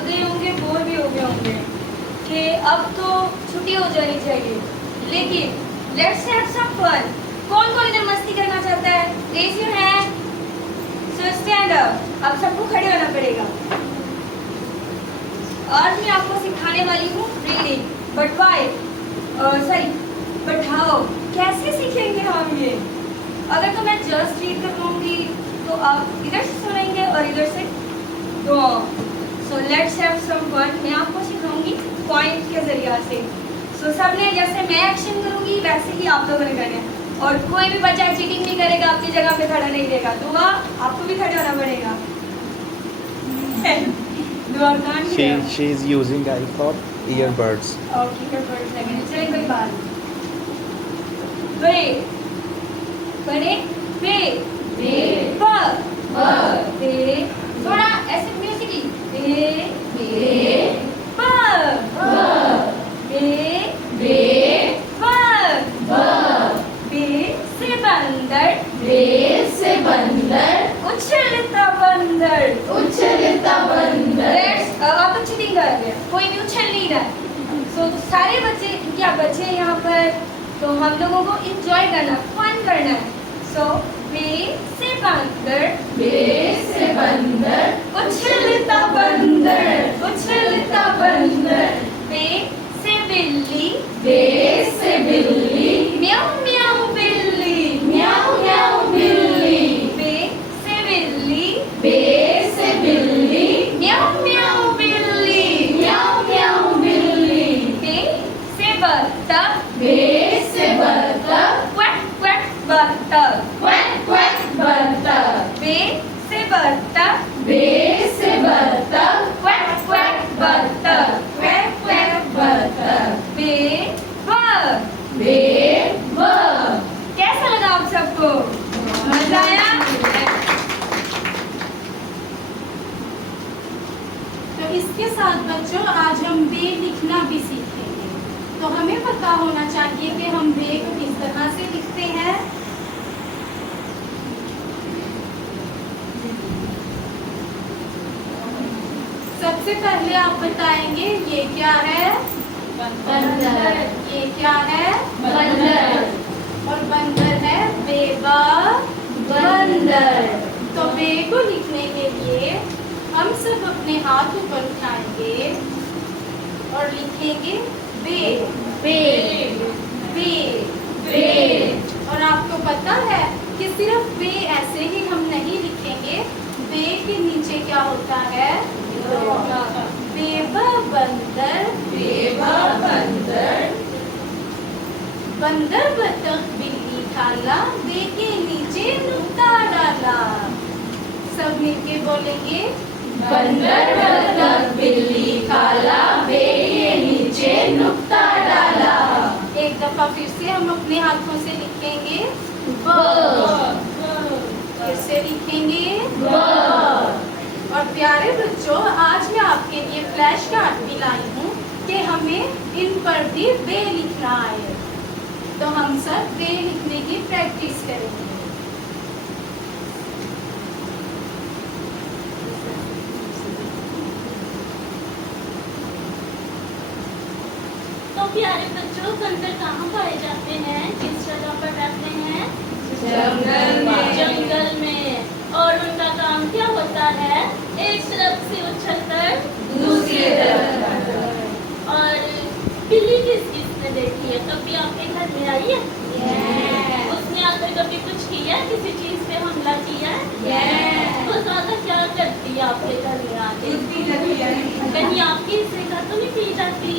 थक गए होंगे, बोर भी हो गए होंगे कि अब तो छुट्टी हो जानी चाहिए, लेकिन लेट्स हैव सम फन। कौन कौन इधर मस्ती करना चाहता है? Raise your hand. So stand up. अब सबको खड़े होना पड़ेगा। आज मैं आपको सिखाने वाली हूँ reading, but why but how, कैसे सीखेंगे हम ये? अगर तो मैं जस्ट रीड करवाऊंगी तो आप इधर से सुनेंगे और इधर से go. So let's have some fun. मैं आपको सिखाऊंगी पॉइंट के जरिए से। सो सबने जैसे मैं एक्शन करूंगी वैसे ही आप लोगों ने करना है, और कोई भी बच्चा चीटिंग नहीं करेगा, अपनी जगह पे खड़ा नहीं रहेगा। दुआ आपको भी खड़े होना पड़ेगा। दुआ कान She is using iPod earbuds. Okay, earbuds लगेंगे। चलिए कोई बात नहीं। बे बड़े बे बे ब ब बे, थोड़ा ऐसे म्यूजिकली बे बे ब ब बे बे ब ब बे से बंदर, बे से बंदर, उछलता बंदर, उछलता बंदर। आप तो चीटिंग कर रहे हैं, कोई भी उछल नहीं रहा है। सो सारे बच्चे क्या बच्चे हैं यहाँ पर, तो हम लोगों को इंजॉय करना, फन करना है। सो बे से बंदर, बे से बंदर, उछलता बंदर, उछलता बंदर। बे से बिल्ली, बे से बिल्ली, म्याऊ म्याऊ बिल्ली, म्याऊ म्याऊ बिल्ली। बे से बिल्ली, बे से बिल्ली, म्याऊ म्याऊ बिल्ली, म्याऊ म्याऊ बिल्ली। बे से बत्तख, बे से बत्तख, क्वैक क्वैक बत्तख, क्वैक क्वैक बत्तख। बे से बत्तख, बे से बत्तख, क्वैक क्वैक बत्तख, क्वैक क्वैक बत्तख। बे बे ब। कैसा लगा आप सबको? मजा आया? तो इसके साथ बच्चों आज हम बे लिखना भी सीखेंगे। तो हमें पता होना चाहिए कि हम बे को किस तरह से लिखते हैं। सबसे पहले आप बताएंगे ये क्या है? बंदर। ये क्या है? बंदर। और बंदर है बेबा बंदर। तो बे को लिखने के लिए हम सब अपने हाथ ऊपर उठाएंगे और लिखेंगे बे बे बे बे। और आपको पता है कि सिर्फ बे ऐसे ही हम नहीं लिखेंगे, बे के नीचे क्या होता है? बेबा बंदर, बेबा बंदर, बंदर बतख बिल्ली खाला, बे के नीचे नुक्ता डाला। सब मिलके बोलेंगे बंदर बतख बिल्ली खाला, बे के नीचे नुक्ता डाला। एक दफा फिर से हम अपने हाथों से लिखेंगे ब, फिर से लिखेंगे ब। और प्यारे बच्चों, आज मैं आपके लिए फ्लैश कार्ड भी लाई हूँ कि हमें इन पर भी बे लिखना आए। तो हम सब बे लिखने की प्रैक्टिस करेंगे। तो प्यारे बच्चों, बंदर कहाँ पाए जाते हैं? किस जगह पर रहते हैं? जंगल में। जंगल में। और उनका काम क्या होता है? एक तरफ से उछलकर दूसरी तरफ। और बिल्ली किसने देखी है? कभी आपके घर में आई है? उसने आकर कभी कुछ किया? किसी चीज पे हमला किया? वो ज्यादा क्या करती है आपके घर में आके? कहीं आपकी इससे घर तो नहीं पी जाती?